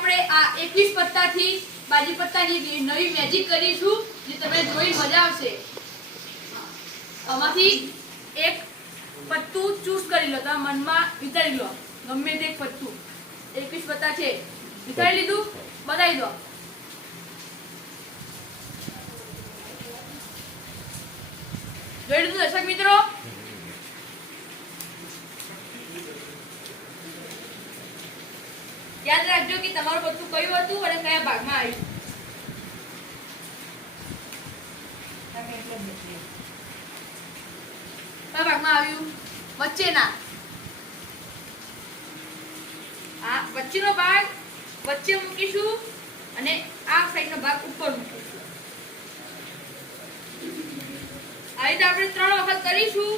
આપણે આ 21 પત્તાથી બાજી પત્તાની નવી મેજિક કરીશું જે તમને જોઈ મજા આવશે. આમાંથી એક પત્તું ચૂઝ કરી લો, તમે મનમાં વિચારી લો ગમે તે એક પત્તું. 21 પત્તા છે, વિચારી લીધું? બતાવી દો. જોઈ લીધું દર્શક મિત્રો? યાદ રાખજો કે તમારું પત્તું કયું હતું અને કયા ભાગમાં આવ્યું. કયા ભાગમાં આવ્યું? વચ્ચેના. આ વચ્ચેનો ભાગ વચ્ચે મૂકીશું અને આ સાઈડનો ભાગ ઉપર મૂકીશું. આ રીતે આપણે 3 વખત કરીશું.